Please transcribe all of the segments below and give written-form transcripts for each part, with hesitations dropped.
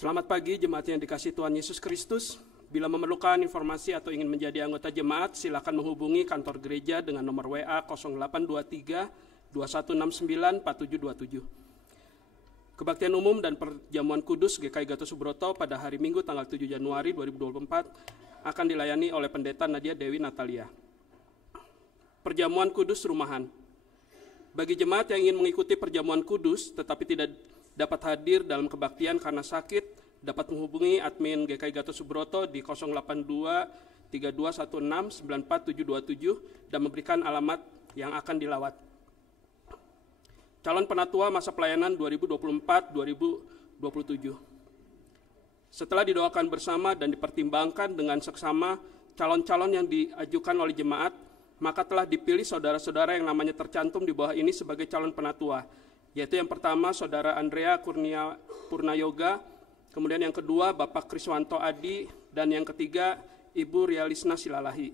Selamat pagi jemaat yang dikasihi Tuhan Yesus Kristus. Bila memerlukan informasi atau ingin menjadi anggota jemaat, silakan menghubungi kantor gereja dengan nomor WA 0823 2169 4727. Kebaktian umum dan perjamuan kudus GKI Gatot Subroto pada hari Minggu tanggal 7 Januari 2024 akan dilayani oleh Pendeta Nadia Dewi Natalia. Perjamuan kudus rumahan. Bagi jemaat yang ingin mengikuti perjamuan kudus tetapi tidak dapat hadir dalam kebaktian karena sakit, dapat menghubungi admin GKI Gatot Subroto di 082 3216 94727 dan memberikan alamat yang akan dilawat. Calon penatua masa pelayanan 2024-2027. Setelah didoakan bersama dan dipertimbangkan dengan seksama calon-calon yang diajukan oleh jemaat, maka telah dipilih saudara-saudara yang namanya tercantum di bawah ini sebagai calon penatua, yaitu yang pertama Saudara Andrea Kurnia Purnayoga, kemudian yang kedua Bapak Kriswanto Adi, dan yang ketiga Ibu Rialisna Silalahi.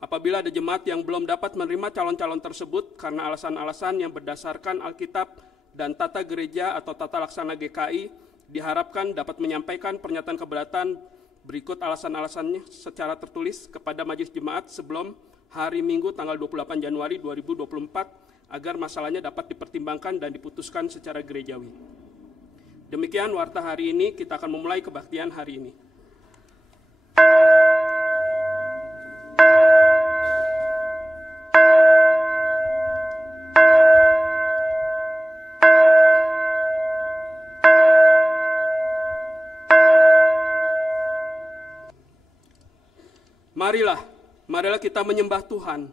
Apabila ada jemaat yang belum dapat menerima calon-calon tersebut karena alasan-alasan yang berdasarkan Alkitab dan tata gereja atau tata laksana GKI, diharapkan dapat menyampaikan pernyataan keberatan berikut alasan-alasannya secara tertulis kepada majelis jemaat sebelum hari Minggu tanggal 28 Januari 2024 agar masalahnya dapat dipertimbangkan dan diputuskan secara gerejawi. Demikian warta hari ini, kita akan memulai kebaktian hari ini. Marilah kita menyembah Tuhan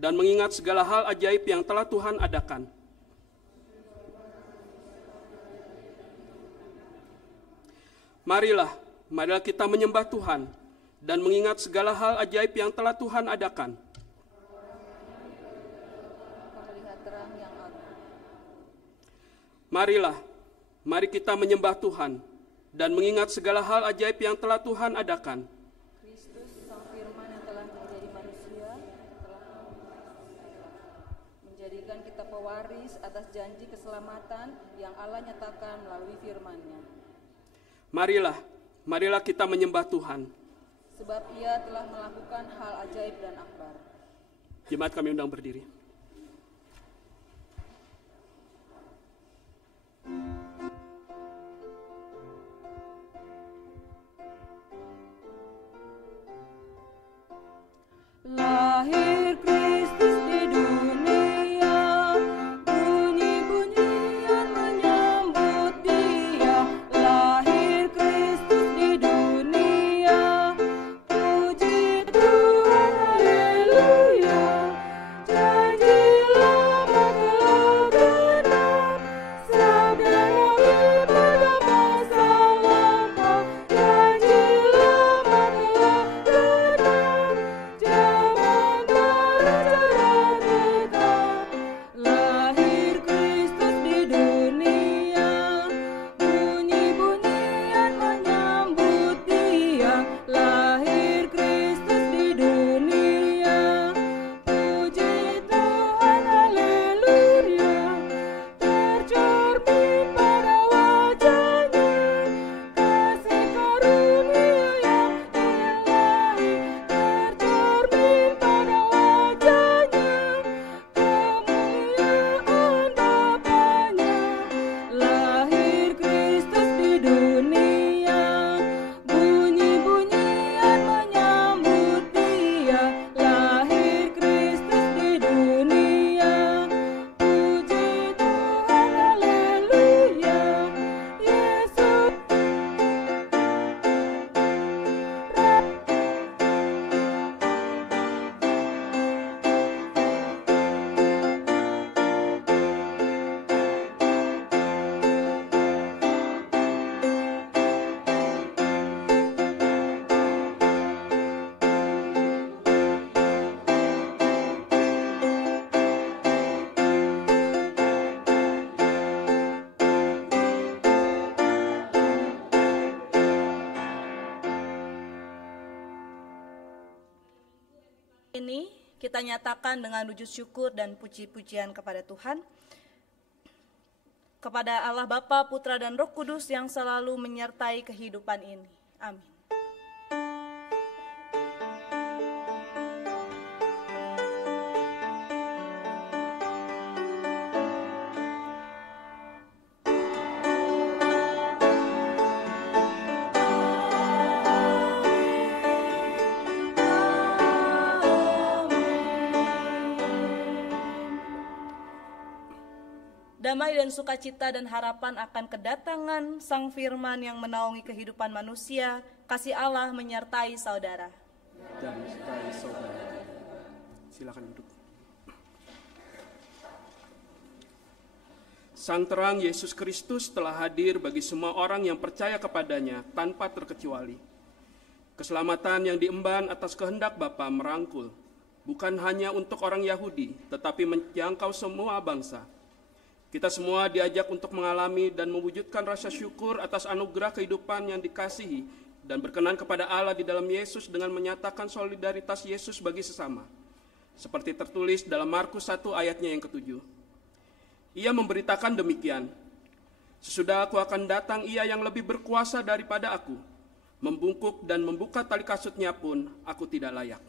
dan mengingat segala hal ajaib yang telah Tuhan adakan. Marilah kita menyembah Tuhan dan mengingat segala hal ajaib yang telah Tuhan adakan. Mari kita menyembah Tuhan dan mengingat segala hal ajaib yang telah Tuhan adakan. Jadikan kita pewaris atas janji keselamatan yang Allah nyatakan melalui firman-Nya. Marilah kita menyembah Tuhan. Sebab Ia telah melakukan hal ajaib dan akbar. Jemaat kami undang berdiri. Lahir Kristus di dunia, bunyi-bunyian menyambut Dia. Lahir Kristus di dunia, puji Tuhan, haleluya. Janji lama telah genap, sabda Nabi pada masa lampau. Janji lama telah genap, zaman bersejarah tetap. Lahir Kristus di dunia, bunyi-bunyian menyambut Dia. Lahir Kristus di dunia, puji Tuhan, haleluya. Tercermin pada wajahnya, kasih karunia yang ilahi. Tercermin pada wajahnya, kemuliaan Bapanya. Lahir Kristus di dunia, bunyi-bunyian menyambut Dia. Lahir Kristus di dunia, puji Tuhan, haleluya. Yesus ini kita nyatakan dengan wujud syukur dan puji-pujian kepada Tuhan. Kepada Allah Bapa, Putra, dan Roh Kudus yang selalu menyertai kehidupan ini. Amin. Damai dan sukacita dan harapan akan kedatangan Sang Firman yang menaungi kehidupan manusia, kasih Allah menyertai saudara. Dan menyertai saudara. Silakan duduk. Sang terang Yesus Kristus telah hadir bagi semua orang yang percaya kepadanya tanpa terkecuali. Keselamatan yang diemban atas kehendak Bapa merangkul, bukan hanya untuk orang Yahudi, tetapi menjangkau semua bangsa. Kita semua diajak untuk mengalami dan mewujudkan rasa syukur atas anugerah kehidupan yang dikasihi dan berkenan kepada Allah di dalam Yesus dengan menyatakan solidaritas Yesus bagi sesama. Seperti tertulis dalam Markus 1 ayatnya yang ke-7. Ia memberitakan demikian, sesudah aku akan datang ia yang lebih berkuasa daripada aku, membungkuk dan membuka tali kasutnya pun aku tidak layak.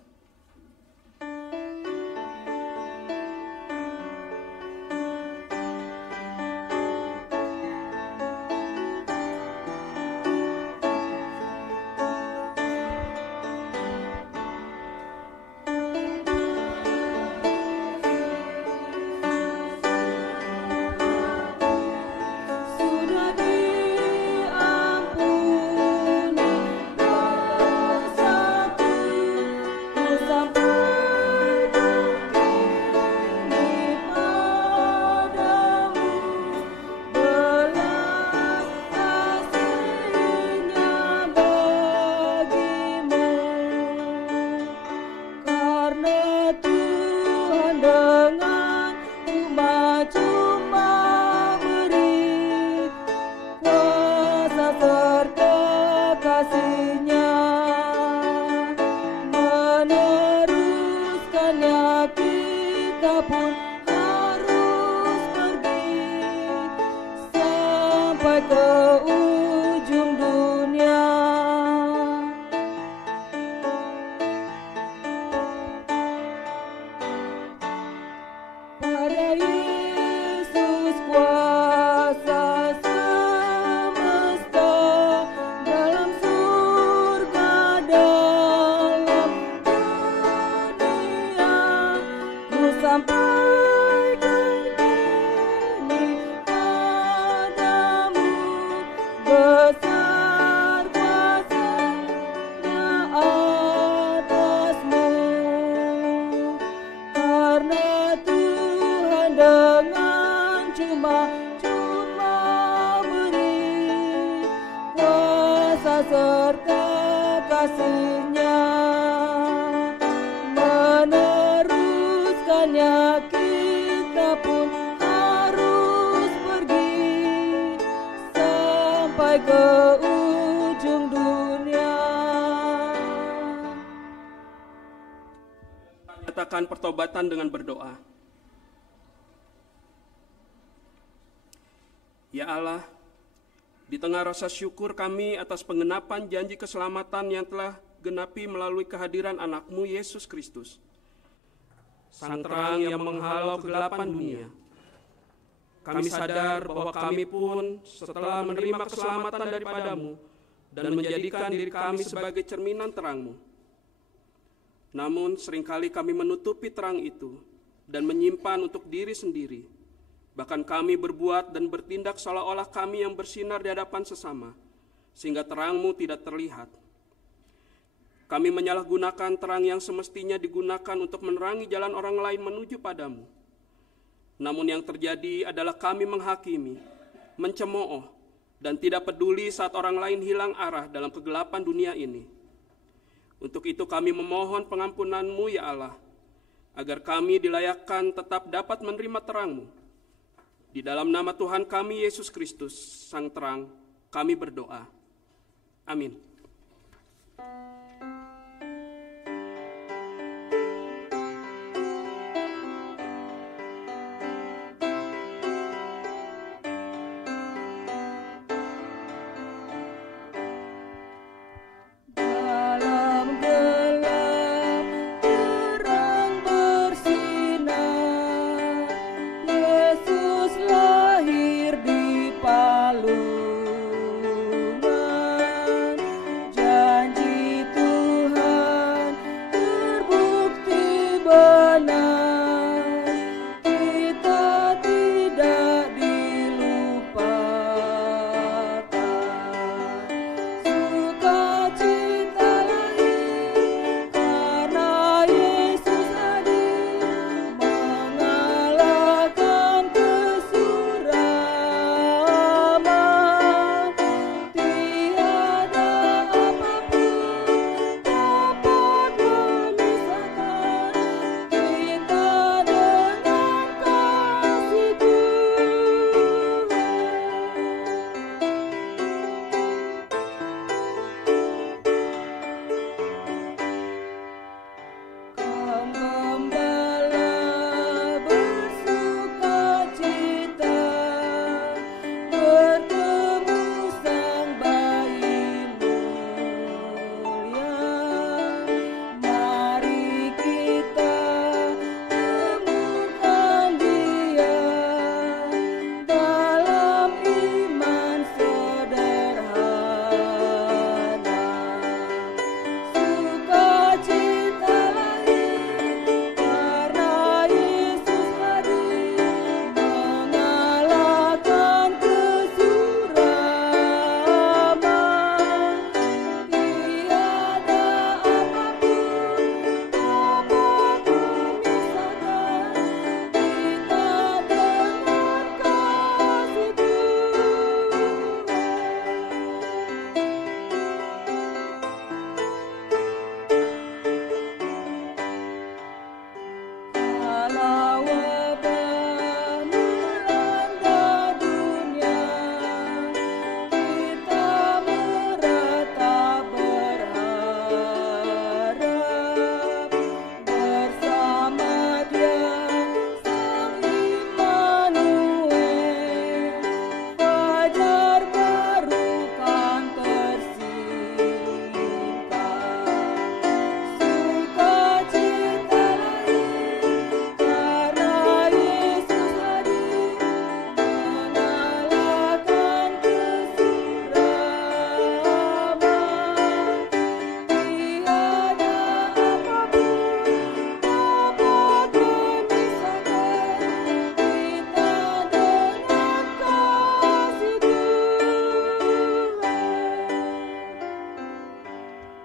Nyatakan pertobatan dengan berdoa. Ya Allah, di tengah rasa syukur kami atas penggenapan janji keselamatan yang telah genapi melalui kehadiran anak-Mu Yesus Kristus, Sang terang yang menghalau kegelapan dunia, kami sadar bahwa kami pun setelah menerima keselamatan daripada-Mu dan menjadikan diri kami sebagai cerminan terang-Mu. Namun seringkali kami menutupi terang itu dan menyimpan untuk diri sendiri. Bahkan kami berbuat dan bertindak seolah-olah kami yang bersinar di hadapan sesama, sehingga terang-Mu tidak terlihat. Kami menyalahgunakan terang yang semestinya digunakan untuk menerangi jalan orang lain menuju padamu. Namun yang terjadi adalah kami menghakimi, mencemooh, dan tidak peduli saat orang lain hilang arah dalam kegelapan dunia ini. Untuk itu kami memohon pengampunan-Mu ya Allah, agar kami dilayakkan tetap dapat menerima terang-Mu. Di dalam nama Tuhan kami Yesus Kristus, Sang Terang, kami berdoa. Amin.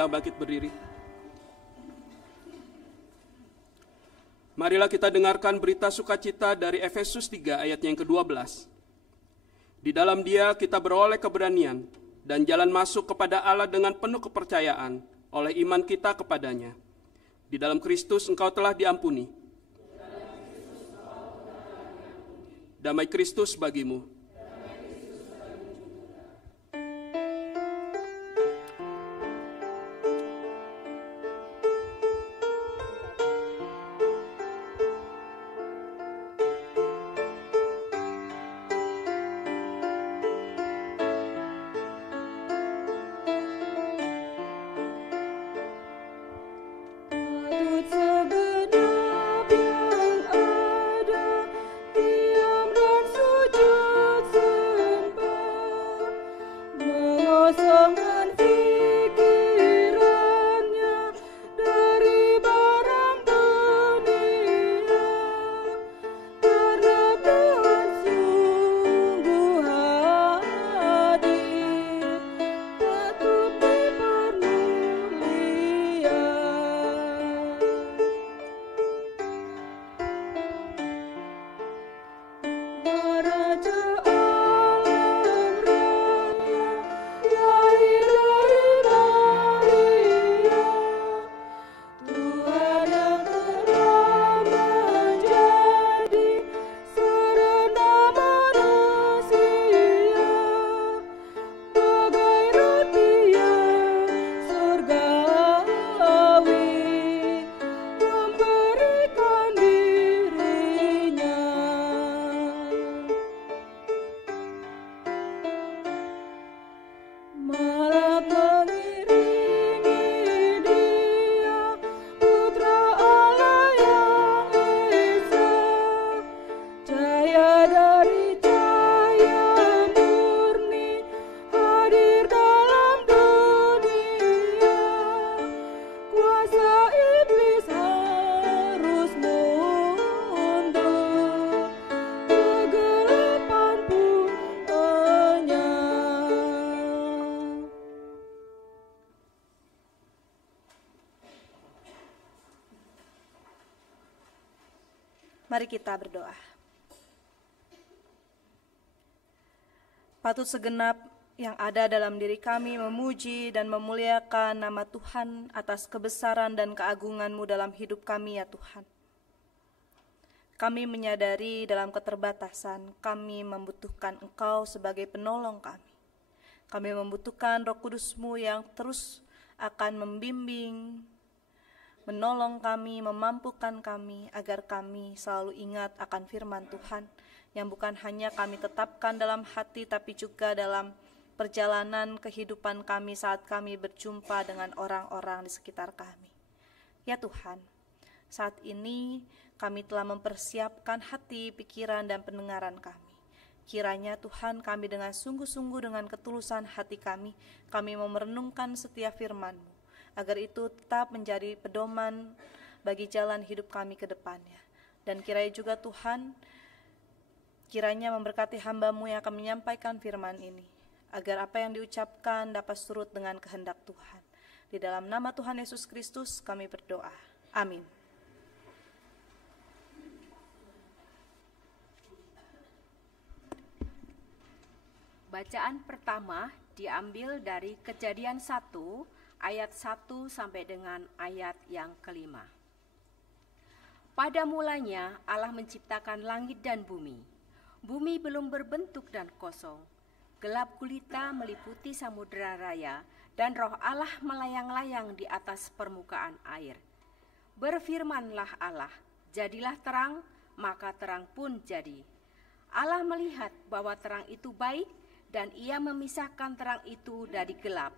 kita bangkit berdiri. Marilah kita dengarkan berita sukacita dari Efesus 3 ayat yang ke-12. Di dalam Dia kita beroleh keberanian dan jalan masuk kepada Allah dengan penuh kepercayaan oleh iman kita kepadanya. Di dalam Kristus engkau telah diampuni. Damai Kristus bagimu. Mari kita berdoa. Patut segenap yang ada dalam diri kami memuji dan memuliakan nama Tuhan atas kebesaran dan keagungan-Mu dalam hidup kami, ya Tuhan. Kami menyadari dalam keterbatasan kami membutuhkan Engkau sebagai penolong kami. Kami membutuhkan Roh Kudus-Mu yang terus akan membimbing, menolong kami, memampukan kami, agar kami selalu ingat akan firman Tuhan, yang bukan hanya kami tetapkan dalam hati, tapi juga dalam perjalanan kehidupan kami saat kami berjumpa dengan orang-orang di sekitar kami. Ya Tuhan, saat ini kami telah mempersiapkan hati, pikiran, dan pendengaran kami. Kiranya Tuhan, kami dengan sungguh-sungguh, dengan ketulusan hati kami mau merenungkan setiap firman-Mu, agar itu tetap menjadi pedoman bagi jalan hidup kami ke depannya. Dan kiranya juga Tuhan, kiranya memberkati hamba-Mu yang akan menyampaikan firman ini, agar apa yang diucapkan dapat surut dengan kehendak Tuhan. Di dalam nama Tuhan Yesus Kristus kami berdoa. Amin. Bacaan pertama diambil dari Kejadian 1 ayat 1 sampai dengan ayat yang ke-5. Pada mulanya Allah menciptakan langit dan bumi. Bumi belum berbentuk dan kosong. Gelap gulita meliputi samudera raya, dan roh Allah melayang-layang di atas permukaan air. Berfirmanlah Allah, jadilah terang, maka terang pun jadi. Allah melihat bahwa terang itu baik, dan Ia memisahkan terang itu dari gelap.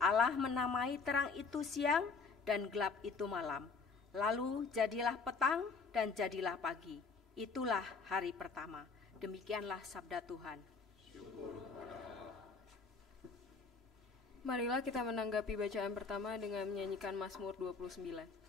Allah menamai terang itu siang dan gelap itu malam. Lalu jadilah petang dan jadilah pagi. Itulah hari pertama. Demikianlah sabda Tuhan. Marilah kita menanggapi bacaan pertama dengan menyanyikan Mazmur 29.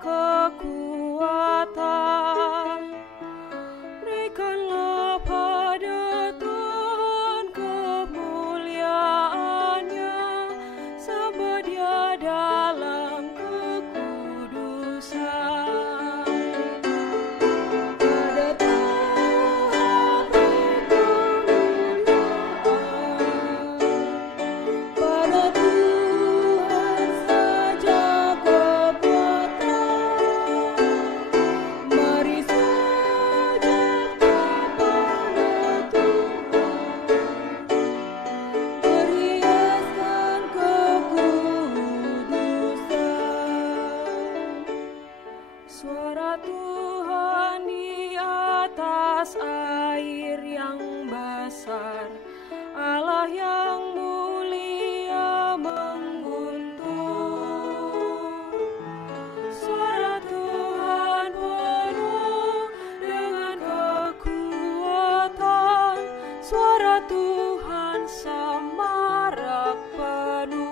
kekuatan. Berikanlah pada Tuhan kemuliaan-Nya, sebab Dia dalam kekudusan. Pada Tuhan beri kemuliaan, pada Tuhan saja kekuatan. Mari sujud kepada Tuhan, berhiaskan kekudusan. Suara Tuhan di atas air yang besar, Allah yang mulia mengguntur. Suara Tuhan penuh dengan kekuatan, suara Tuhan semarak penuh.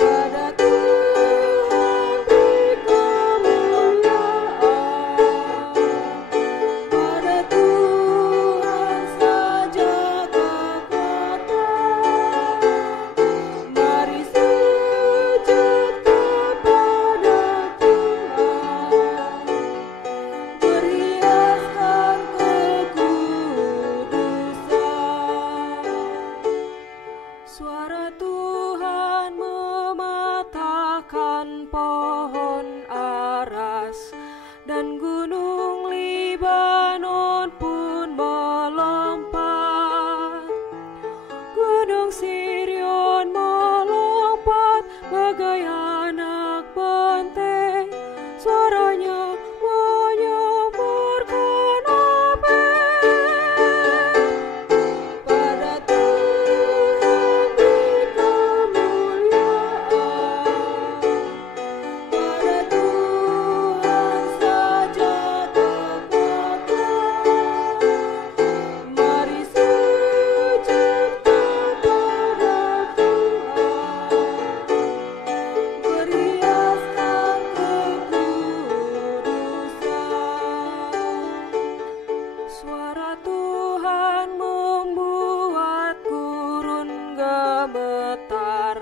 Pada Tuhan beri kemuliaan, pada Tuhan saja kekuatan. Mari sujud kepada Tuhan, berhiaskan kekudusan. Suara Tuhan mematahkan pohon aras, dan gunung Libanon pun melompat. Gunung Sirion melompat bagai anak banteng, suaranya menyambarkan api. Pada Tuhan beri kemuliaan, pada Tuhan saja kekuatan. Mari sujud kepada Tuhan, berhiaskan kekudusan. Suara Tuhan membuat gurun gemetar,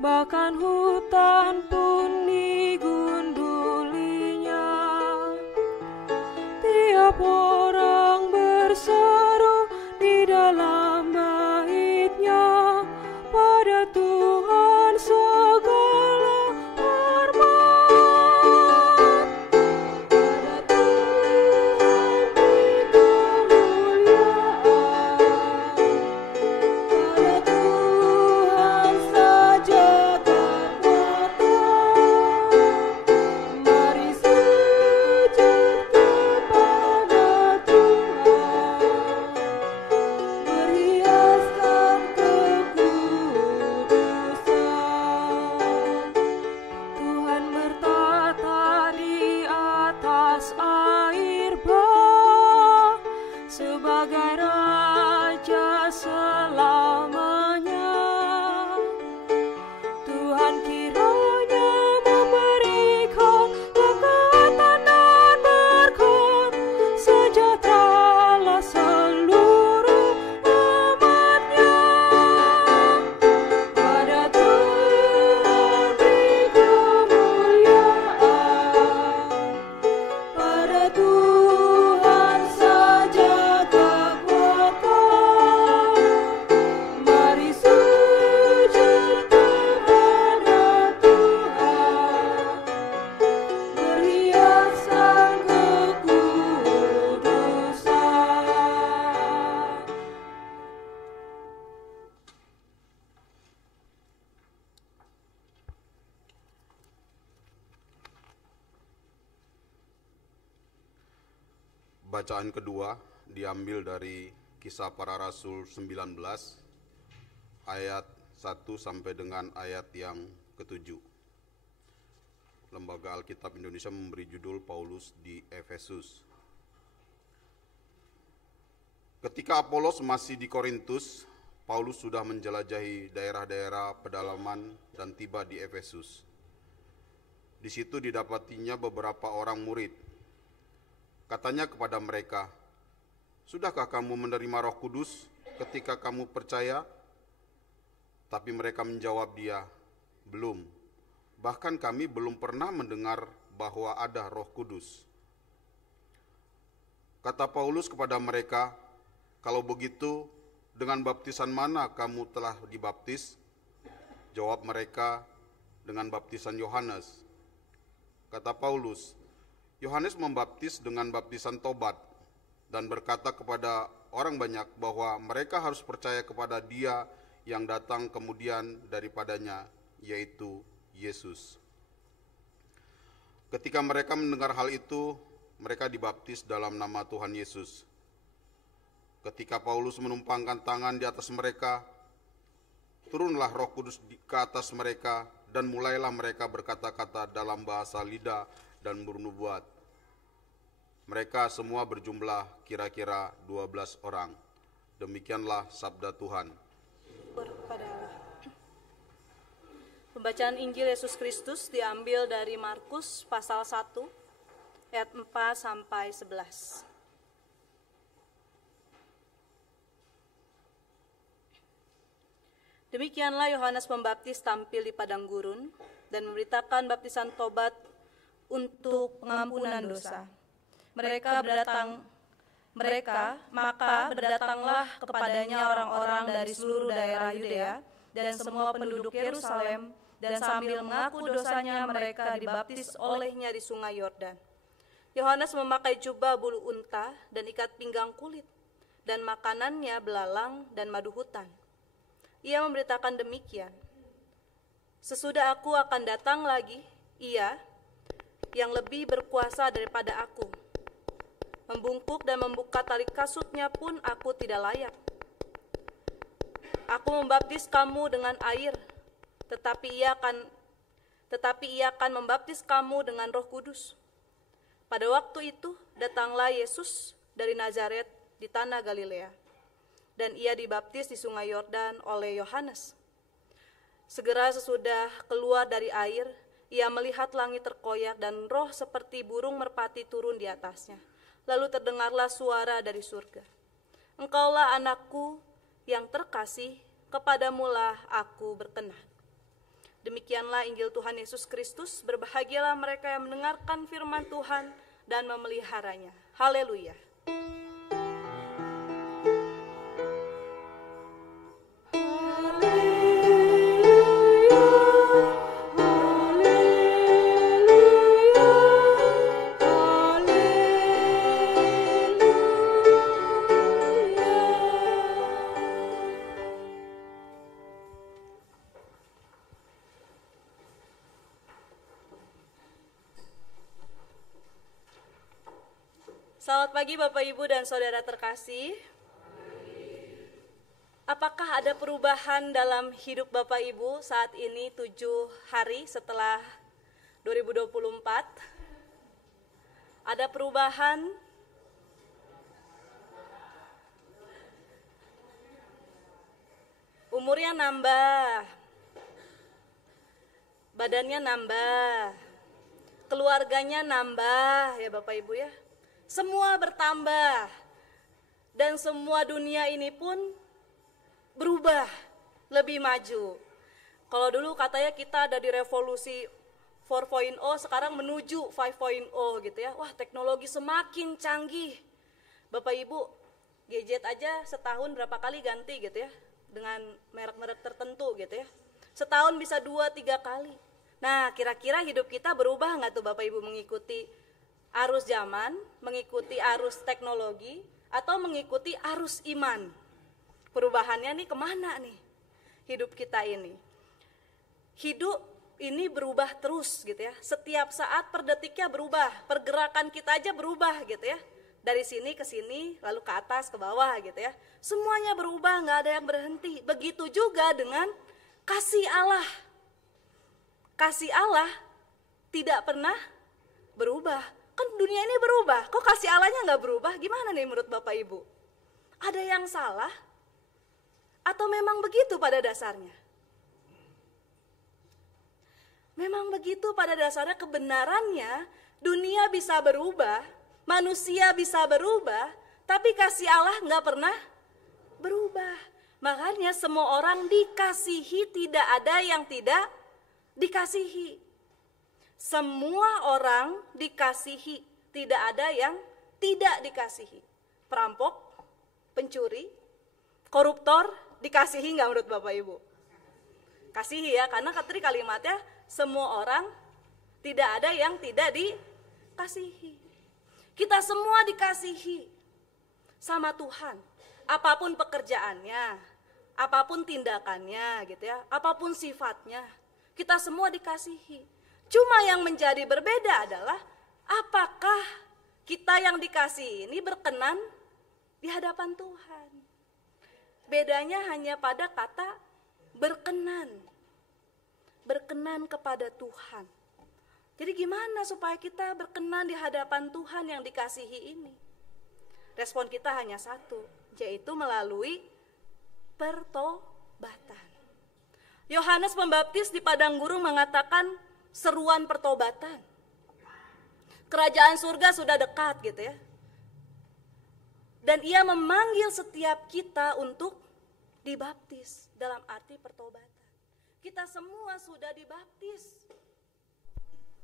bahkan hutan pun digundulinya. Tiap orang berseru di dalam bait-Nya, pada Tuhan segala hormat. Pada Tuhan beri kemuliaan, pada Tuhan saja kekuatan. Mari sujud kepada Tuhan, berhiaskan kekudusan. Tuhan bertata di atas air bah, sebagai Raja selamanya. Tuhan kiranya memberikan kekuatan dan berkat, sejahteralah seluruh umat-Nya. Pada Tuhan beri kemuliaan, pada Tuhan saja kekuatan. Mari sujud kepada Tuhan, berhiaskan kekudusan. Bacaan kedua diambil dari Kisah Para Rasul 19 ayat 1 sampai dengan ayat yang ke-7. Lembaga Alkitab Indonesia memberi judul Paulus di Efesus. Ketika Apolos masih di Korintus, Paulus sudah menjelajahi daerah-daerah pedalaman dan tiba di Efesus. Di situ didapatinya beberapa orang murid. Katanya kepada mereka, "Sudahkah kamu menerima Roh Kudus ketika kamu percaya?" Tapi mereka menjawab dia, "Belum. Bahkan kami belum pernah mendengar bahwa ada Roh Kudus." Kata Paulus kepada mereka, "Kalau begitu, dengan baptisan mana kamu telah dibaptis?" Jawab mereka, "Dengan baptisan Yohanes." Kata Paulus, "Yohanes membaptis dengan baptisan tobat dan berkata kepada orang banyak bahwa mereka harus percaya kepada Dia yang datang kemudian daripadanya, yaitu Yesus." Ketika mereka mendengar hal itu, mereka dibaptis dalam nama Tuhan Yesus. Ketika Paulus menumpangkan tangan di atas mereka, turunlah Roh Kudus ke atas mereka, dan mulailah mereka berkata-kata dalam bahasa lidah dan bernubuat. Mereka semua berjumlah kira-kira 12 orang. Demikianlah sabda Tuhan. Kepada Allah. Pembacaan Injil Yesus Kristus diambil dari Markus pasal 1 ayat 4 sampai 11. Demikianlah Yohanes Pembaptis tampil di padang gurun dan memberitakan baptisan tobat untuk pengampunan dosa. Maka berdatanglah kepadanya orang-orang dari seluruh daerah Yudea dan semua penduduk Yerusalem, dan sambil mengaku dosanya mereka dibaptis olehnya di sungai Yordan. Yohanes memakai jubah bulu unta dan ikat pinggang kulit, dan makanannya belalang dan madu hutan. Ia memberitakan demikian, "Sesudah aku akan datang lagi, Ia yang lebih berkuasa daripada aku. Membungkuk dan membuka tali kasutnya pun aku tidak layak. Aku membaptis kamu dengan air, tetapi ia akan membaptis kamu dengan Roh Kudus." Pada waktu itu datanglah Yesus dari Nazaret di tanah Galilea, dan ia dibaptis di sungai Yordan oleh Yohanes. Segera sesudah keluar dari air, ia melihat langit terkoyak dan roh seperti burung merpati turun di atasnya. Lalu terdengarlah suara dari surga, "Engkaulah anakku yang terkasih, kepadamulah aku berkenan." Demikianlah Injil Tuhan Yesus Kristus. Berbahagialah mereka yang mendengarkan firman Tuhan dan memeliharanya. Haleluya. Selamat pagi Bapak Ibu dan Saudara terkasih. Apakah ada perubahan dalam hidup Bapak Ibu saat ini 7 hari setelah 2024? Ada perubahan? Umurnya nambah, badannya nambah, keluarganya nambah ya Bapak Ibu ya. Semua bertambah, dan semua dunia ini pun berubah, lebih maju. Kalau dulu katanya kita ada di revolusi 4.0, sekarang menuju 5.0 gitu ya. Wah, teknologi semakin canggih. Bapak Ibu, gadget aja setahun berapa kali ganti gitu ya, dengan merek-merek tertentu gitu ya. Setahun bisa 2-3 kali. Nah, kira-kira hidup kita berubah nggak tuh Bapak Ibu mengikuti arus zaman, mengikuti arus teknologi, atau mengikuti arus iman? Perubahannya nih kemana nih hidup kita ini? Hidup ini berubah terus gitu ya. Setiap saat per detiknya berubah, pergerakan kita aja berubah gitu ya. Dari sini ke sini, lalu ke atas, ke bawah gitu ya. Semuanya berubah, nggak ada yang berhenti. Begitu juga dengan kasih Allah. Kasih Allah tidak pernah berubah. Kan dunia ini berubah, kok kasih Allahnya nggak berubah? Gimana nih menurut Bapak Ibu? Ada yang salah? Atau memang begitu pada dasarnya? Memang begitu pada dasarnya kebenarannya, dunia bisa berubah, manusia bisa berubah, tapi kasih Allah nggak pernah berubah. Makanya semua orang dikasihi, tidak ada yang tidak dikasihi. Semua orang dikasihi, tidak ada yang tidak dikasihi. Perampok, pencuri, koruptor dikasihi nggak menurut Bapak Ibu? Kasihi ya, karena tadi kalimatnya semua orang, tidak ada yang tidak dikasihi. Kita semua dikasihi sama Tuhan. Apapun pekerjaannya, apapun tindakannya gitu ya, apapun sifatnya, kita semua dikasihi. Cuma yang menjadi berbeda adalah apakah kita yang dikasihi ini berkenan di hadapan Tuhan. Bedanya hanya pada kata berkenan. Berkenan kepada Tuhan. Jadi gimana supaya kita berkenan di hadapan Tuhan yang dikasihi ini? Respon kita hanya satu, yaitu melalui pertobatan. Yohanes Pembaptis di padang gurun mengatakan seruan pertobatan. Kerajaan surga sudah dekat gitu ya. Dan ia memanggil setiap kita untuk dibaptis dalam arti pertobatan. Kita semua sudah dibaptis.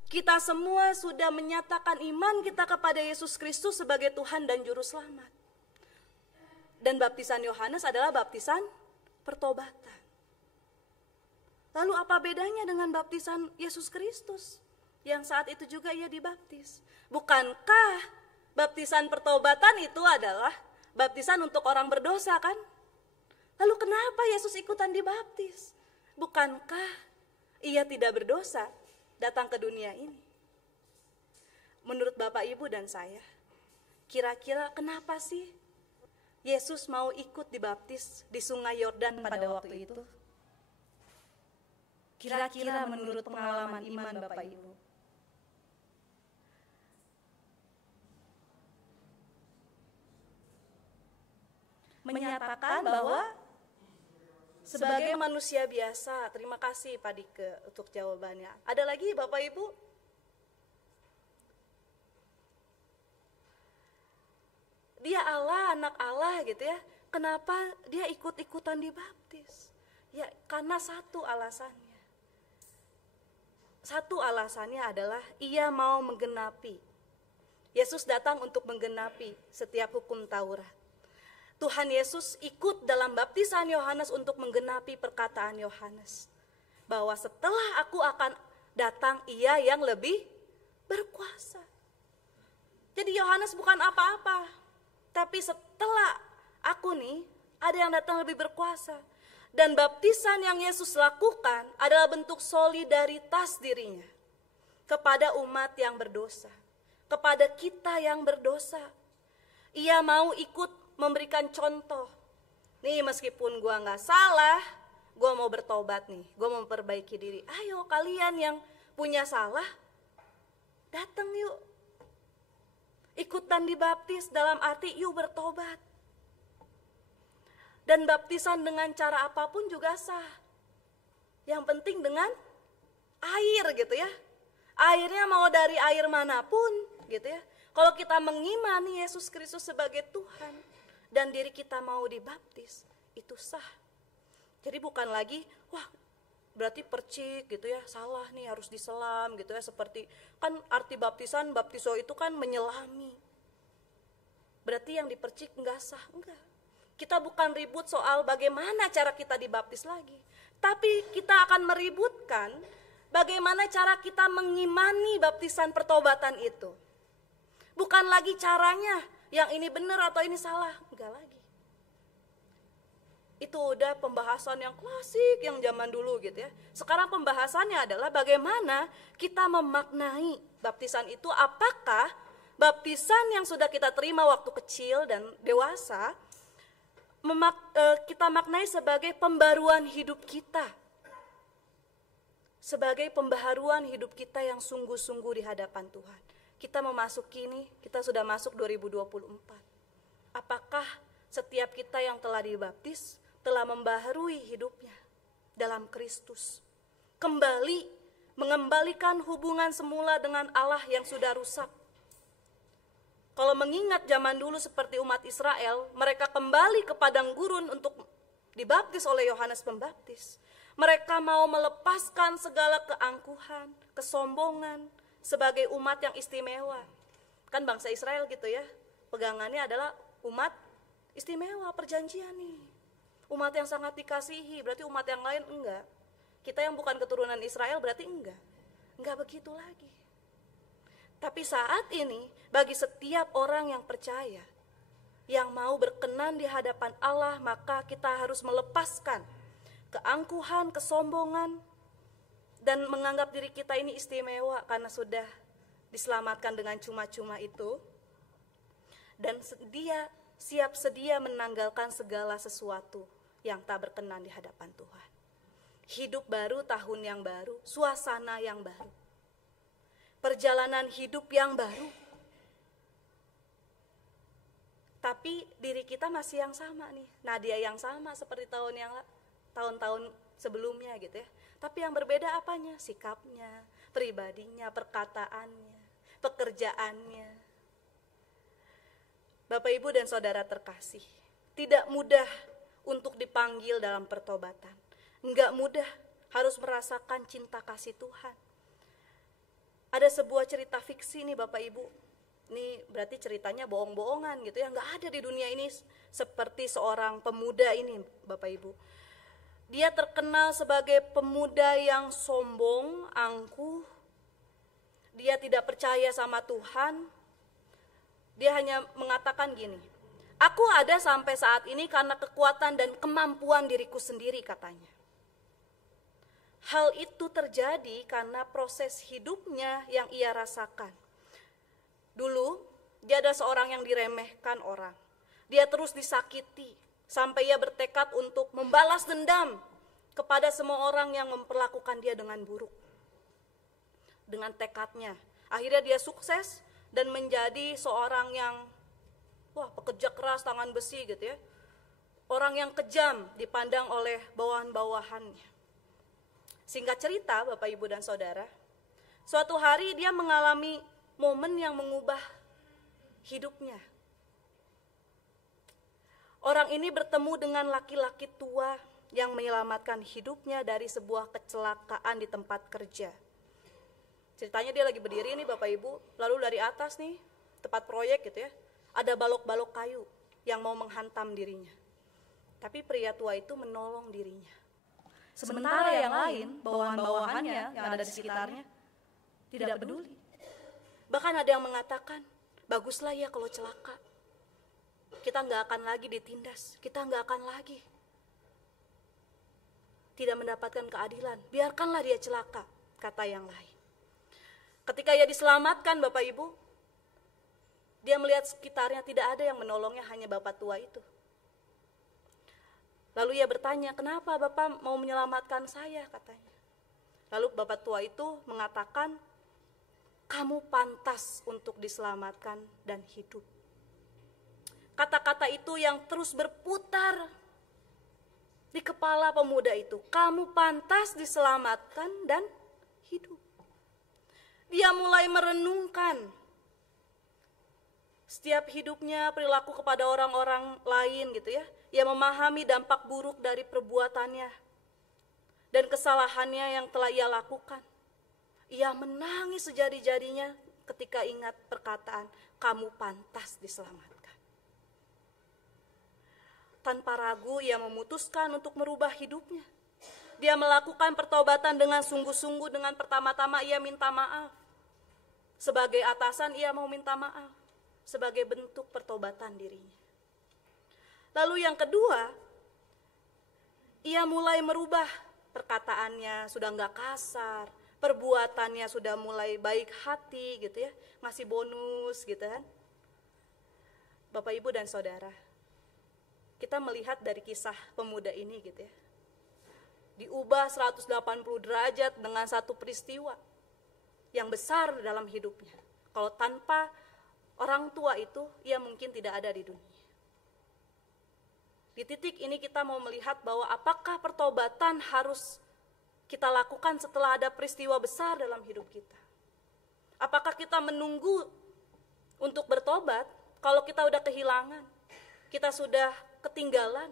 Kita semua sudah menyatakan iman kita kepada Yesus Kristus sebagai Tuhan dan Juru Selamat. Dan baptisan Yohanes adalah baptisan pertobatan. Lalu apa bedanya dengan baptisan Yesus Kristus yang saat itu juga ia dibaptis? Bukankah baptisan pertobatan itu adalah baptisan untuk orang berdosa kan? Lalu kenapa Yesus ikutan dibaptis? Bukankah ia tidak berdosa datang ke dunia ini? Menurut Bapak, Ibu, dan saya, kira-kira kenapa sih Yesus mau ikut dibaptis di Sungai Yordan pada waktu itu? Kira-kira menurut pengalaman iman Bapak Ibu. Menyatakan bahwa sebagai manusia biasa, terima kasih Pak Dike untuk jawabannya. Ada lagi Bapak Ibu? Dia Allah, anak Allah gitu ya. Kenapa dia ikut-ikutan dibaptis? Ya karena satu alasannya. Satu alasannya adalah ia mau menggenapi. Yesus datang untuk menggenapi setiap hukum Taurat. Tuhan Yesus ikut dalam baptisan Yohanes untuk menggenapi perkataan Yohanes. Bahwa setelah aku akan datang, ia yang lebih berkuasa. Jadi Yohanes bukan apa-apa. Tapi setelah aku nih, ada yang datang lebih berkuasa. Dan baptisan yang Yesus lakukan adalah bentuk solidaritas dirinya kepada umat yang berdosa, kepada kita yang berdosa. Ia mau ikut memberikan contoh. Nih meskipun gua nggak salah, gua mau bertobat nih, gua mau memperbaiki diri. Ayo kalian yang punya salah, datang yuk. Ikutan dibaptis dalam arti yuk bertobat. Dan baptisan dengan cara apapun juga sah. Yang penting dengan air gitu ya. Airnya mau dari air manapun gitu ya. Kalau kita mengimani Yesus Kristus sebagai Tuhan dan diri kita mau dibaptis, itu sah. Jadi bukan lagi, wah berarti percik gitu ya, salah nih harus diselam gitu ya. Seperti kan arti baptisan, baptiso itu kan menyelami. Berarti yang dipercik enggak sah, enggak. Kita bukan ribut soal bagaimana cara kita dibaptis lagi. Tapi kita akan meributkan bagaimana cara kita mengimani baptisan pertobatan itu. Bukan lagi caranya, yang ini benar atau ini salah. Enggak lagi. Itu udah pembahasan yang klasik, yang zaman dulu gitu ya. Sekarang pembahasannya adalah bagaimana kita memaknai baptisan itu. Apakah baptisan yang sudah kita terima waktu kecil dan dewasa, kita maknai sebagai pembaruan hidup kita. Sebagai pembaharuan hidup kita yang sungguh-sungguh di hadapan Tuhan. Kita memasuki ini, kita sudah masuk 2024. Apakah setiap kita yang telah dibaptis telah membaharui hidupnya dalam Kristus? Kembali mengembalikan hubungan semula dengan Allah yang sudah rusak. Kalau mengingat zaman dulu seperti umat Israel, mereka kembali ke padang gurun untuk dibaptis oleh Yohanes Pembaptis. Mereka mau melepaskan segala keangkuhan, kesombongan sebagai umat yang istimewa. Kan bangsa Israel gitu ya, pegangannya adalah umat istimewa, perjanjian nih. Umat yang sangat dikasihi, berarti umat yang lain enggak. Kita yang bukan keturunan Israel berarti enggak. Enggak begitu lagi. Tapi saat ini bagi setiap orang yang percaya, yang mau berkenan di hadapan Allah, maka kita harus melepaskan keangkuhan, kesombongan, dan menganggap diri kita ini istimewa karena sudah diselamatkan dengan cuma-cuma itu. Dan siap sedia menanggalkan segala sesuatu yang tak berkenan di hadapan Tuhan. Hidup baru, tahun yang baru, suasana yang baru. Perjalanan hidup yang baru. Tapi diri kita masih yang sama nih. Nadia yang sama seperti tahun-tahun sebelumnya gitu ya. Tapi yang berbeda apanya? Sikapnya, pribadinya, perkataannya, pekerjaannya. Bapak, Ibu, dan saudara terkasih, tidak mudah untuk dipanggil dalam pertobatan. Enggak mudah, harus merasakan cinta kasih Tuhan. Ada sebuah cerita fiksi nih Bapak Ibu. Ini berarti ceritanya bohong-bohongan gitu ya. Enggak ada di dunia ini seperti seorang pemuda ini Bapak Ibu. Dia terkenal sebagai pemuda yang sombong, angkuh. Dia tidak percaya sama Tuhan. Dia hanya mengatakan gini, aku ada sampai saat ini karena kekuatan dan kemampuan diriku sendiri, katanya. Hal itu terjadi karena proses hidupnya yang ia rasakan. Dulu, dia adalah seorang yang diremehkan orang. Dia terus disakiti, sampai ia bertekad untuk membalas dendam kepada semua orang yang memperlakukan dia dengan buruk. Dengan tekadnya, akhirnya dia sukses dan menjadi seorang yang pekerja keras, tangan besi gitu ya. Orang yang kejam dipandang oleh bawahan-bawahannya. Singkat cerita Bapak, Ibu, dan saudara, suatu hari dia mengalami momen yang mengubah hidupnya. Orang ini bertemu dengan laki-laki tua yang menyelamatkan hidupnya dari sebuah kecelakaan di tempat kerja. Ceritanya dia lagi berdiri nih Bapak Ibu, lalu dari atas nih, tempat proyek gitu ya, ada balok-balok kayu yang mau menghantam dirinya. Tapi pria tua itu menolong dirinya. Sementara yang lain, bawahan-bawahannya yang ada di sekitarnya, tidak peduli. Bahkan ada yang mengatakan, baguslah ya kalau celaka. Kita nggak akan lagi ditindas, kita nggak akan lagi tidak mendapatkan keadilan. Biarkanlah dia celaka, kata yang lain. Ketika ia diselamatkan Bapak Ibu, dia melihat sekitarnya tidak ada yang menolongnya, hanya bapak tua itu. Lalu ia bertanya, kenapa Bapak mau menyelamatkan saya, katanya. Lalu bapak tua itu mengatakan, kamu pantas untuk diselamatkan dan hidup. Kata-kata itu yang terus berputar di kepala pemuda itu. Kamu pantas diselamatkan dan hidup. Dia mulai merenungkan setiap hidupnya, perilaku kepada orang-orang lain gitu ya. Ia memahami dampak buruk dari perbuatannya dan kesalahannya yang telah ia lakukan. Ia menangis sejadi-jadinya ketika ingat perkataan, kamu pantas diselamatkan. Tanpa ragu ia memutuskan untuk merubah hidupnya. Dia melakukan pertobatan dengan sungguh-sungguh. Dengan pertama-tama ia minta maaf. Sebagai atasan ia mau minta maaf sebagai bentuk pertobatan dirinya. Lalu yang kedua, ia mulai merubah perkataannya, sudah enggak kasar, perbuatannya sudah mulai baik hati gitu ya, ngasih bonus gitu kan. Bapak, Ibu, dan saudara, kita melihat dari kisah pemuda ini gitu ya, diubah 180 derajat dengan satu peristiwa yang besar dalam hidupnya. Kalau tanpa orang tua itu, ia mungkin tidak ada di dunia. Di titik ini kita mau melihat bahwa apakah pertobatan harus kita lakukan setelah ada peristiwa besar dalam hidup kita? Apakah kita menunggu untuk bertobat kalau kita udah kehilangan, kita sudah ketinggalan?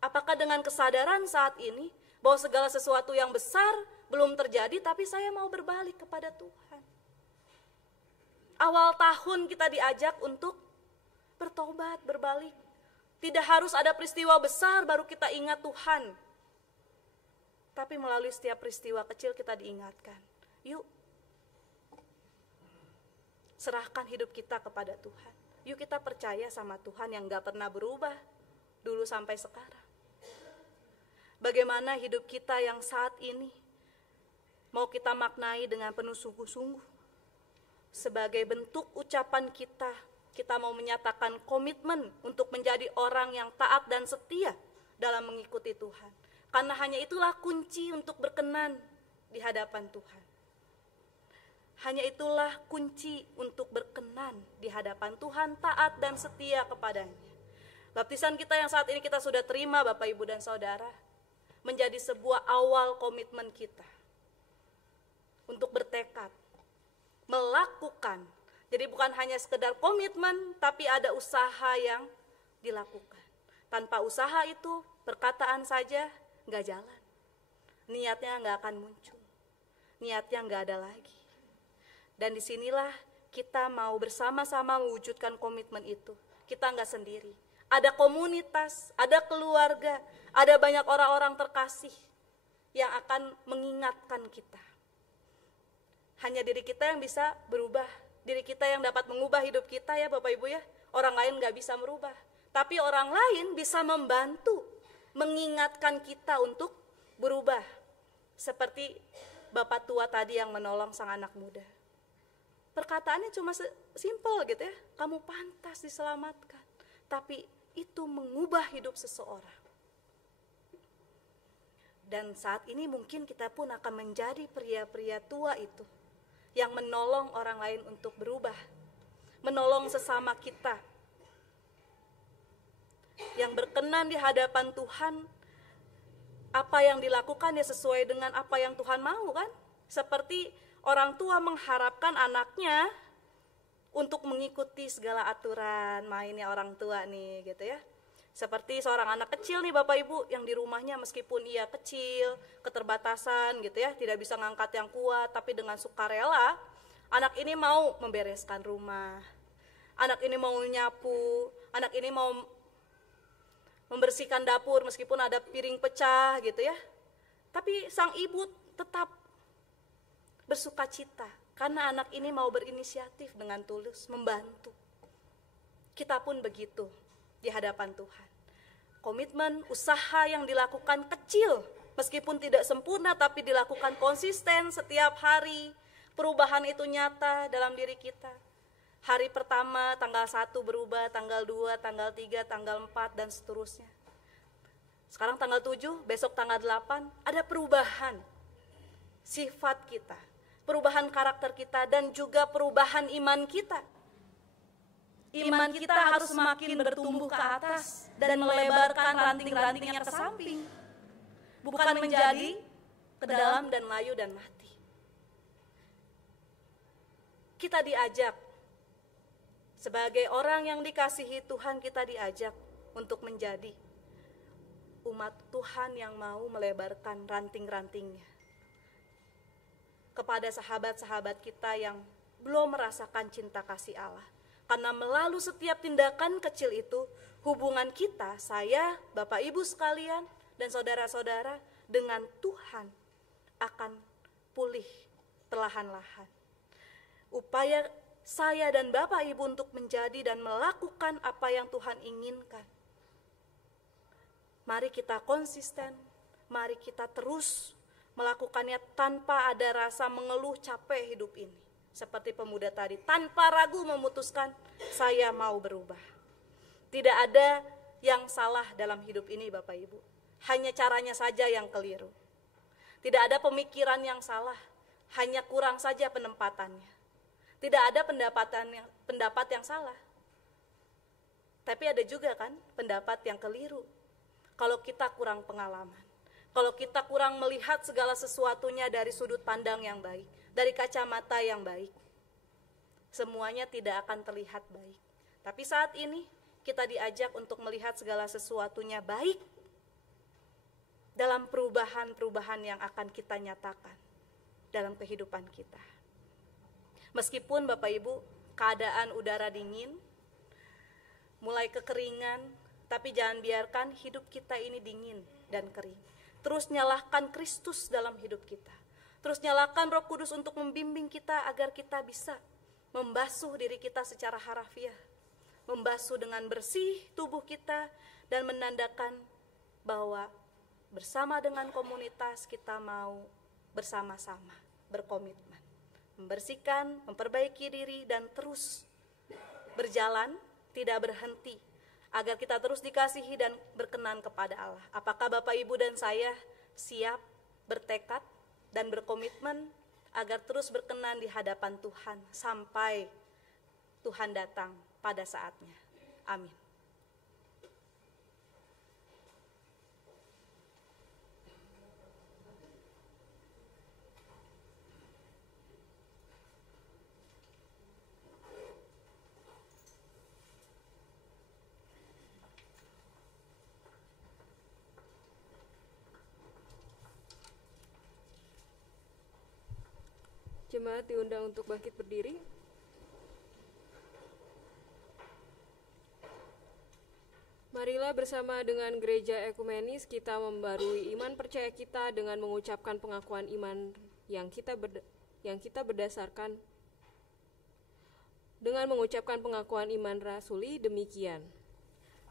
Apakah dengan kesadaran saat ini bahwa segala sesuatu yang besar belum terjadi, tapi saya mau berbalik kepada Tuhan? Awal tahun kita diajak untuk bertobat, berbalik. Tidak harus ada peristiwa besar baru kita ingat Tuhan. Tapi melalui setiap peristiwa kecil kita diingatkan. Yuk, serahkan hidup kita kepada Tuhan. Yuk kita percaya sama Tuhan yang gak pernah berubah dulu sampai sekarang. Bagaimana hidup kita yang saat ini mau kita maknai dengan penuh sungguh-sungguh. Sebagai bentuk ucapan kita mau menyatakan komitmen untuk menjadi orang yang taat dan setia dalam mengikuti Tuhan. Karena hanya itulah kunci untuk berkenan di hadapan Tuhan. Hanya itulah kunci untuk berkenan di hadapan Tuhan, taat dan setia kepadanya. Baptisan kita yang saat ini kita sudah terima, Bapak, Ibu, dan Saudara, menjadi sebuah awal komitmen kita untuk bertekad, melakukan. Jadi bukan hanya sekedar komitmen, tapi ada usaha yang dilakukan. Tanpa usaha itu, perkataan saja nggak jalan. Niatnya nggak akan muncul. Niatnya nggak ada lagi. Dan disinilah kita mau bersama-sama mewujudkan komitmen itu. Kita nggak sendiri. Ada komunitas, ada keluarga, ada banyak orang-orang terkasih yang akan mengingatkan kita. Hanya diri kita yang bisa berubah. Diri kita yang dapat mengubah hidup kita ya Bapak Ibu ya. Orang lain nggak bisa merubah. Tapi orang lain bisa membantu, mengingatkan kita untuk berubah. Seperti Bapak tua tadi yang menolong sang anak muda. Perkataannya cuma simpel gitu ya. Kamu pantas diselamatkan. Tapi itu mengubah hidup seseorang. Dan saat ini mungkin kita pun akan menjadi pria-pria tua itu yang menolong orang lain untuk berubah. Menolong sesama kita. Yang berkenan di hadapan Tuhan, apa yang dilakukan ya sesuai dengan apa yang Tuhan mau kan? Seperti orang tua mengharapkan anaknya untuk mengikuti segala aturan mainnya orang tua nih gitu ya. Seperti seorang anak kecil nih Bapak Ibu yang di rumahnya meskipun ia kecil, keterbatasan gitu ya, tidak bisa ngangkat yang kuat, tapi dengan sukarela anak ini mau membereskan rumah. Anak ini mau nyapu, anak ini mau membersihkan dapur meskipun ada piring pecah gitu ya. Tapi sang ibu tetap bersuka cita karena anak ini mau berinisiatif dengan tulus membantu. Kita pun begitu di hadapan Tuhan. Komitmen usaha yang dilakukan kecil meskipun tidak sempurna tapi dilakukan konsisten setiap hari. Perubahan itu nyata dalam diri kita. Hari pertama, tanggal 1 berubah, tanggal 2, tanggal 3, tanggal 4, dan seterusnya. Sekarang tanggal 7, besok tanggal 8, ada perubahan sifat kita, perubahan karakter kita, dan juga perubahan iman kita. Iman kita harus semakin bertumbuh ke atas dan melebarkan ranting-rantingnya ke samping. Bukan menjadi ke dalam dan layu dan mati. Kita diajak sebagai orang yang dikasihi Tuhan, kita diajak untuk menjadi umat Tuhan yang mau melebarkan ranting-rantingnya kepada sahabat-sahabat kita yang belum merasakan cinta kasih Allah. Karena melalui setiap tindakan kecil itu, hubungan kita, saya, Bapak Ibu sekalian, dan saudara-saudara dengan Tuhan akan pulih perlahan-lahan. Upaya saya dan Bapak Ibu untuk menjadi dan melakukan apa yang Tuhan inginkan. Mari kita konsisten, mari kita terus melakukannya tanpa ada rasa mengeluh capek hidup ini. Seperti pemuda tadi, tanpa ragu memutuskan, saya mau berubah. Tidak ada yang salah dalam hidup ini Bapak Ibu. Hanya caranya saja yang keliru. Tidak ada pemikiran yang salah, hanya kurang saja penempatannya. Tidak ada pendapat yang salah. Tapi ada juga kan pendapat yang keliru. Kalau kita kurang pengalaman. Kalau kita kurang melihat segala sesuatunya dari sudut pandang yang baik, dari kacamata yang baik, semuanya tidak akan terlihat baik. Tapi saat ini kita diajak untuk melihat segala sesuatunya baik dalam perubahan-perubahan yang akan kita nyatakan dalam kehidupan kita. Meskipun Bapak Ibu, keadaan udara dingin, mulai kekeringan, tapi jangan biarkan hidup kita ini dingin dan kering. Terus nyalakan Kristus dalam hidup kita. Terus nyalakan Roh Kudus untuk membimbing kita agar kita bisa membasuh diri kita secara harafiah. Membasuh dengan bersih tubuh kita dan menandakan bahwa bersama dengan komunitas kita mau bersama-sama berkomitmen. Membersihkan, memperbaiki diri dan terus berjalan, tidak berhenti. Agar kita terus dikasihi dan berkenan kepada Allah. Apakah Bapak, Ibu, dan saya siap, bertekad, dan berkomitmen agar terus berkenan di hadapan Tuhan sampai Tuhan datang pada saatnya. Amin. Jemaat diundang untuk bangkit berdiri. Marilah bersama dengan gereja ekumenis kita membarui iman percaya kita dengan mengucapkan pengakuan iman yang kita berdasarkan dengan mengucapkan pengakuan iman rasuli demikian.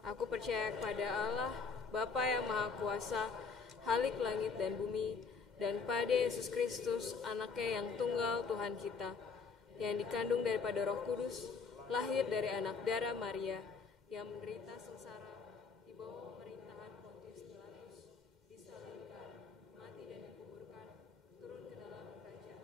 Aku percaya kepada Allah, Bapa yang Maha Kuasa, Khalik langit dan bumi, dan pada Yesus Kristus, anaknya yang tunggal Tuhan kita, yang dikandung daripada Roh Kudus, lahir dari anak darah Maria, yang menderita sengsara di bawah pemerintahan Pontius Pilatus, disalibkan, mati dan dikuburkan, turun ke dalam kerajaan.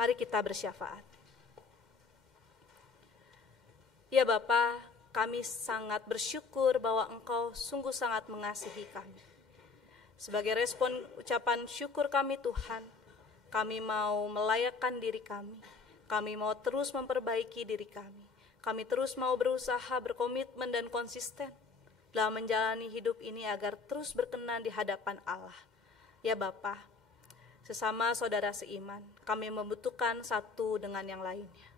Mari kita bersyafaat. Ya Bapa, kami sangat bersyukur bahwa Engkau sungguh sangat mengasihi kami. Sebagai respon ucapan syukur kami Tuhan, kami mau melayakkan diri kami mau terus memperbaiki diri kami terus mau berusaha berkomitmen dan konsisten dalam menjalani hidup ini agar terus berkenan di hadapan Allah. Ya Bapa, sesama saudara seiman, kami membutuhkan satu dengan yang lainnya.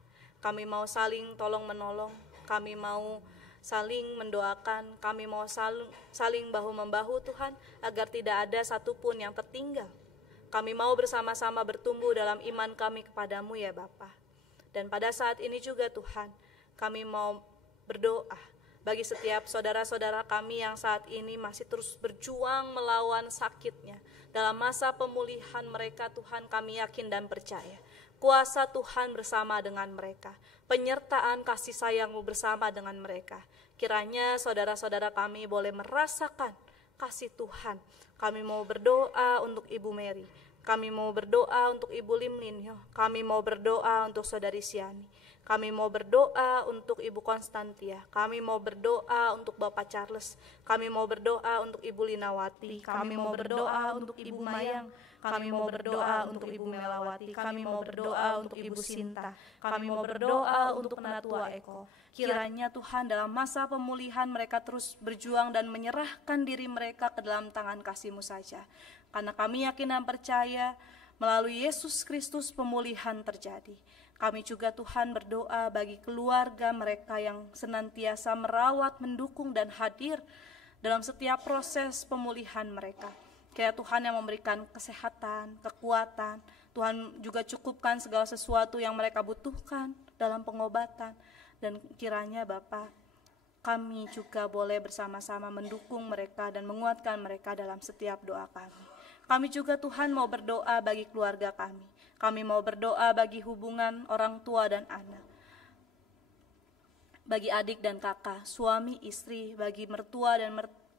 Kami mau saling tolong-menolong, kami mau saling mendoakan, kami mau saling bahu-membahu Tuhan, agar tidak ada satupun yang tertinggal. Kami mau bersama-sama bertumbuh dalam iman kami kepadamu ya Bapa. Dan pada saat ini juga Tuhan, kami mau berdoa bagi setiap saudara-saudara kami yang saat ini masih terus berjuang melawan sakitnya. Dalam masa pemulihan mereka Tuhan, kami yakin dan percaya kuasa Tuhan bersama dengan mereka, penyertaan kasih sayang-Mu bersama dengan mereka. Kiranya saudara-saudara kami boleh merasakan kasih Tuhan. Kami mau berdoa untuk Ibu Mary, kami mau berdoa untuk Ibu Limlinyo, kami mau berdoa untuk Saudari Siani, kami mau berdoa untuk Ibu Konstantia, kami mau berdoa untuk Bapak Charles, kami mau berdoa untuk Ibu Linawati, kami mau berdoa untuk Ibu Mayang, kami mau berdoa untuk Ibu Melawati, kami mau berdoa untuk Ibu Sinta, kami mau berdoa untuk Penatua Eko. Kiranya Tuhan dalam masa pemulihan mereka terus berjuang dan menyerahkan diri mereka ke dalam tangan kasih-Mu saja. Karena kami yakin dan percaya melalui Yesus Kristus pemulihan terjadi. Kami juga Tuhan berdoa bagi keluarga mereka yang senantiasa merawat, mendukung, dan hadir dalam setiap proses pemulihan mereka. Kiranya Tuhan yang memberikan kesehatan, kekuatan, Tuhan juga cukupkan segala sesuatu yang mereka butuhkan dalam pengobatan. Dan kiranya Bapa, kami juga boleh bersama-sama mendukung mereka dan menguatkan mereka dalam setiap doa kami. Kami juga Tuhan mau berdoa bagi keluarga kami. Kami mau berdoa bagi hubungan orang tua dan anak, bagi adik dan kakak, suami, istri, bagi mertua dan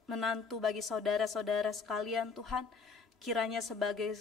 menantu, bagi saudara-saudara sekalian Tuhan. Kiranya sebagai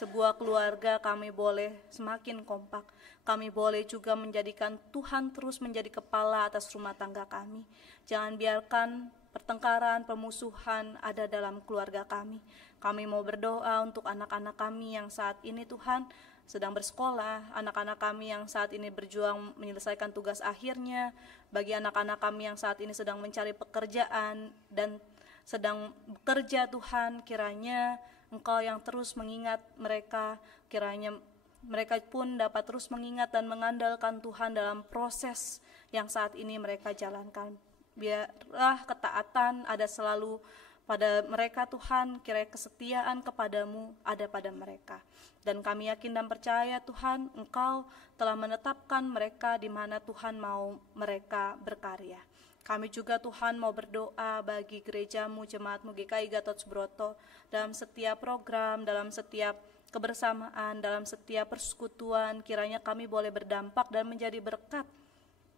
sebuah keluarga kami boleh semakin kompak. Kami boleh juga menjadikan Tuhan terus menjadi kepala atas rumah tangga kami. Jangan biarkan pertengkaran, permusuhan ada dalam keluarga kami. Kami mau berdoa untuk anak-anak kami yang saat ini Tuhan sedang bersekolah, anak-anak kami yang saat ini berjuang menyelesaikan tugas akhirnya, bagi anak-anak kami yang saat ini sedang mencari pekerjaan dan sedang bekerja Tuhan, kiranya Engkau yang terus mengingat mereka, kiranya mereka pun dapat terus mengingat dan mengandalkan Tuhan dalam proses yang saat ini mereka jalankan. Biarlah ketaatan ada selalu pada mereka Tuhan, kiranya kesetiaan kepadamu ada pada mereka. Dan kami yakin dan percaya Tuhan, Engkau telah menetapkan mereka di mana Tuhan mau mereka berkarya. Kami juga Tuhan mau berdoa bagi gerejamu, jemaatmu GKI Gatot Subroto, dalam setiap program, dalam setiap kebersamaan, dalam setiap persekutuan, kiranya kami boleh berdampak dan menjadi berkat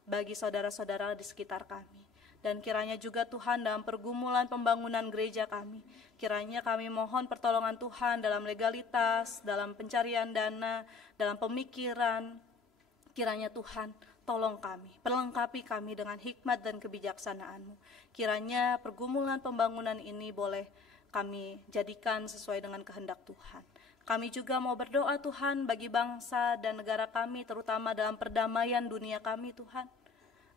bagi saudara-saudara di sekitar kami. Dan kiranya juga Tuhan dalam pergumulan pembangunan gereja kami, kiranya kami mohon pertolongan Tuhan dalam legalitas, dalam pencarian dana, dalam pemikiran. Kiranya Tuhan tolong kami, perlengkapi kami dengan hikmat dan kebijaksanaan-Mu. Kiranya pergumulan pembangunan ini boleh kami jadikan sesuai dengan kehendak Tuhan. Kami juga mau berdoa Tuhan bagi bangsa dan negara kami, terutama dalam perdamaian dunia kami Tuhan.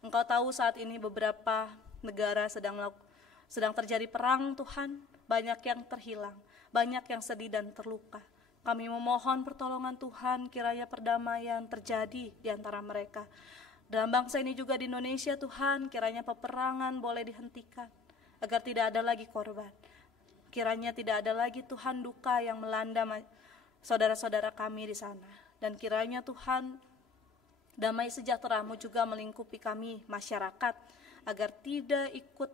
Engkau tahu saat ini beberapa negara sedang terjadi perang Tuhan, banyak yang terhilang, banyak yang sedih dan terluka. Kami memohon pertolongan Tuhan, kiranya perdamaian terjadi di antara mereka. Dalam bangsa ini juga di Indonesia Tuhan, kiranya peperangan boleh dihentikan, agar tidak ada lagi korban. Kiranya tidak ada lagi Tuhan duka yang melanda saudara-saudara kami di sana. Dan kiranya Tuhan damai sejahtera-Mu juga melingkupi kami masyarakat, agar tidak ikut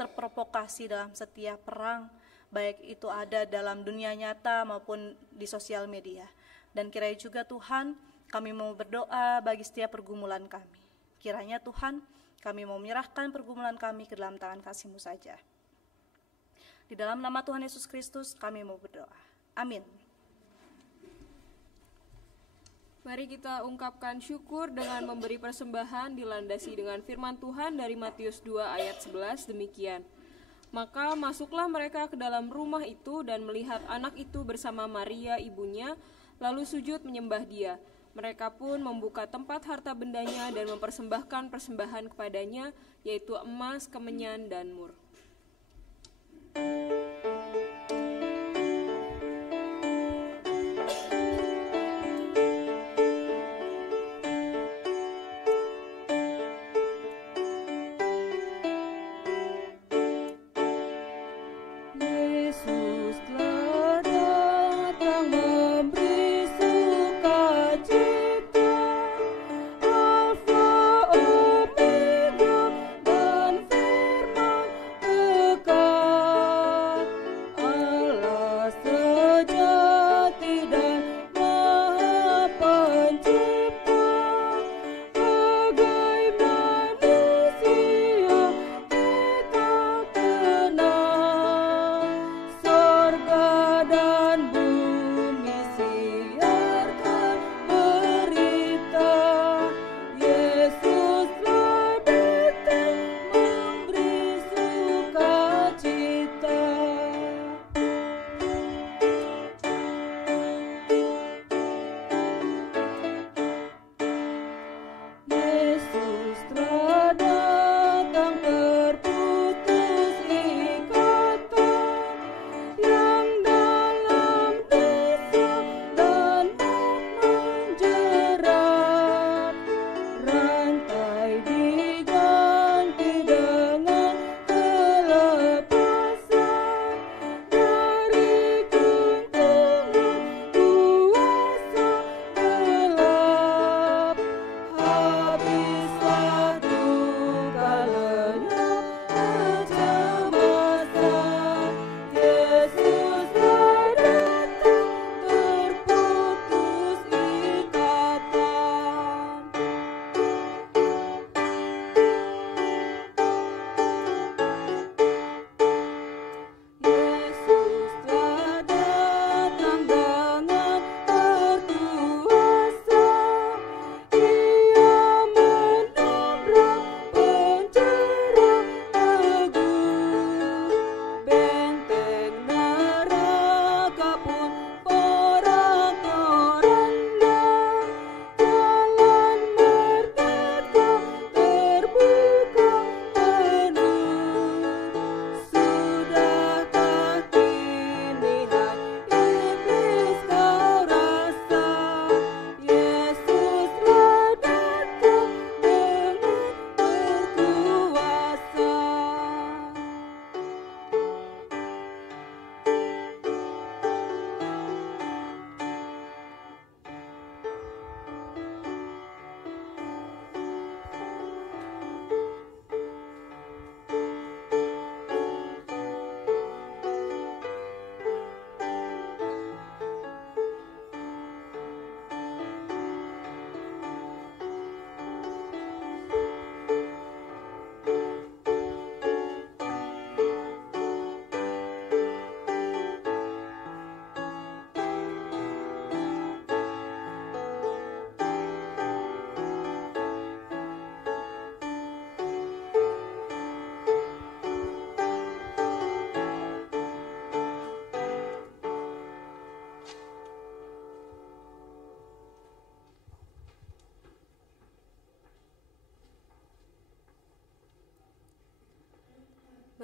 terprovokasi dalam setiap perang, baik itu ada dalam dunia nyata maupun di sosial media. Dan kiranya juga Tuhan, kami mau berdoa bagi setiap pergumulan kami. Kiranya Tuhan, kami mau menyerahkan pergumulan kami ke dalam tangan kasih-Mu saja. Di dalam nama Tuhan Yesus Kristus kami mau berdoa. Amin. Mari kita ungkapkan syukur dengan memberi persembahan dilandasi dengan firman Tuhan dari Matius 2 ayat 11 demikian. Maka masuklah mereka ke dalam rumah itu dan melihat anak itu bersama Maria ibunya, lalu sujud menyembah dia. Mereka pun membuka tempat harta bendanya dan mempersembahkan persembahan kepadanya, yaitu emas, kemenyan, dan mur.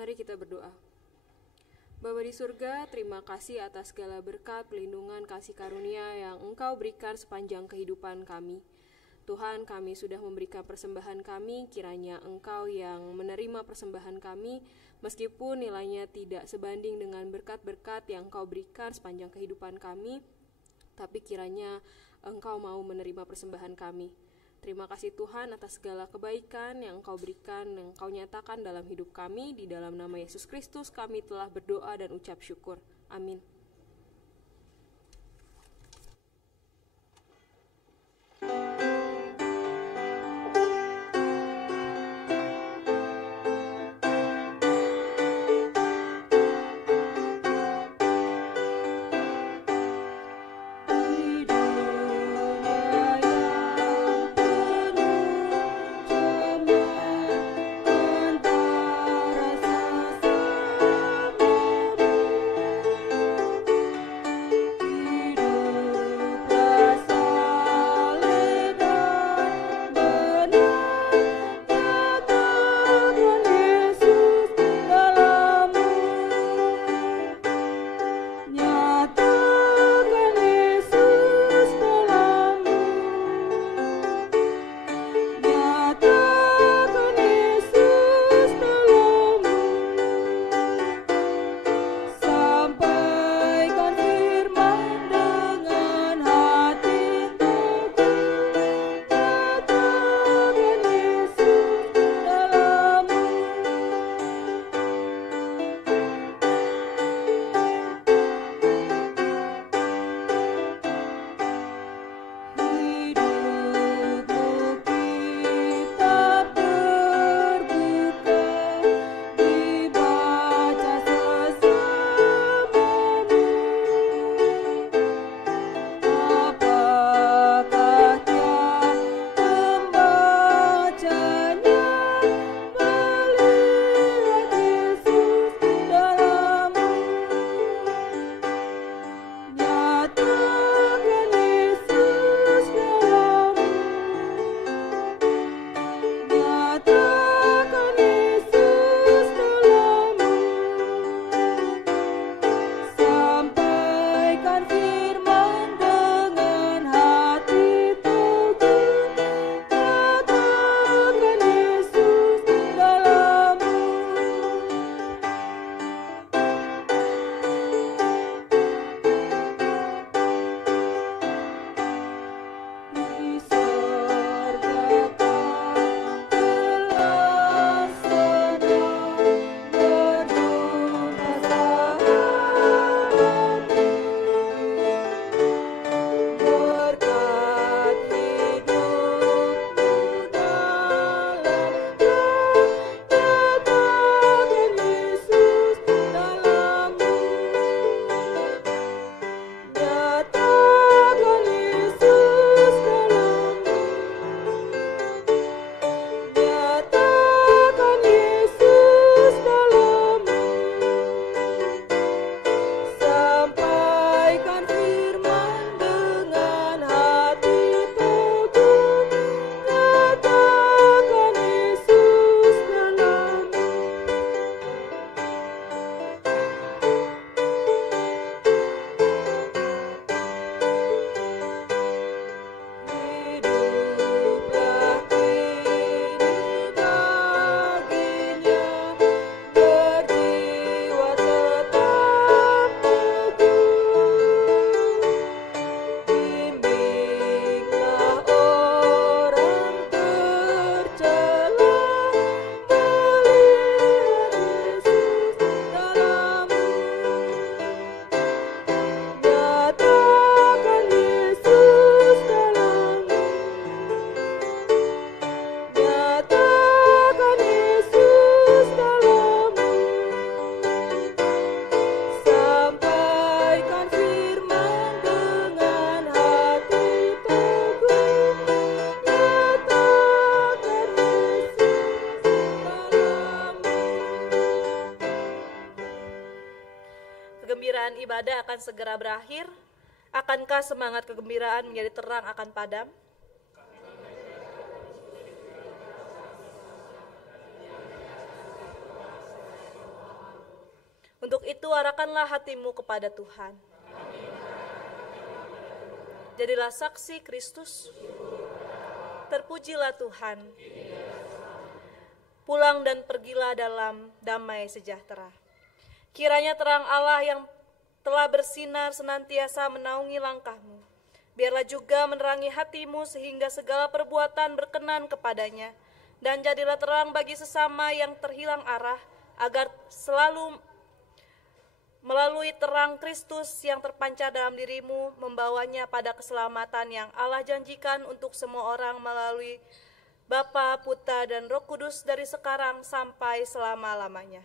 Mari kita berdoa. Bapa di surga, terima kasih atas segala berkat, pelindungan, kasih karunia yang Engkau berikan sepanjang kehidupan kami. Tuhan, kami sudah memberikan persembahan kami, kiranya Engkau yang menerima persembahan kami, meskipun nilainya tidak sebanding dengan berkat-berkat yang Engkau berikan sepanjang kehidupan kami, tapi kiranya Engkau mau menerima persembahan kami. Terima kasih Tuhan atas segala kebaikan yang Engkau berikan, yang Engkau nyatakan dalam hidup kami. Di dalam nama Yesus Kristus kami telah berdoa dan ucap syukur. Amin. Kegembiraan ibadah akan segera berakhir. Akankah semangat kegembiraan menjadi terang akan padam? Untuk itu arahkanlah hatimu kepada Tuhan. Jadilah saksi Kristus. Terpujilah Tuhan. Pulang dan pergilah dalam damai sejahtera. Kiranya terang Allah yang telah bersinar senantiasa menaungi langkahmu. Biarlah juga menerangi hatimu sehingga segala perbuatan berkenan kepadanya. Dan jadilah terang bagi sesama yang terhilang arah, agar selalu melalui terang Kristus yang terpancar dalam dirimu, membawanya pada keselamatan yang Allah janjikan untuk semua orang melalui Bapa, Putra, dan Roh Kudus dari sekarang sampai selama-lamanya.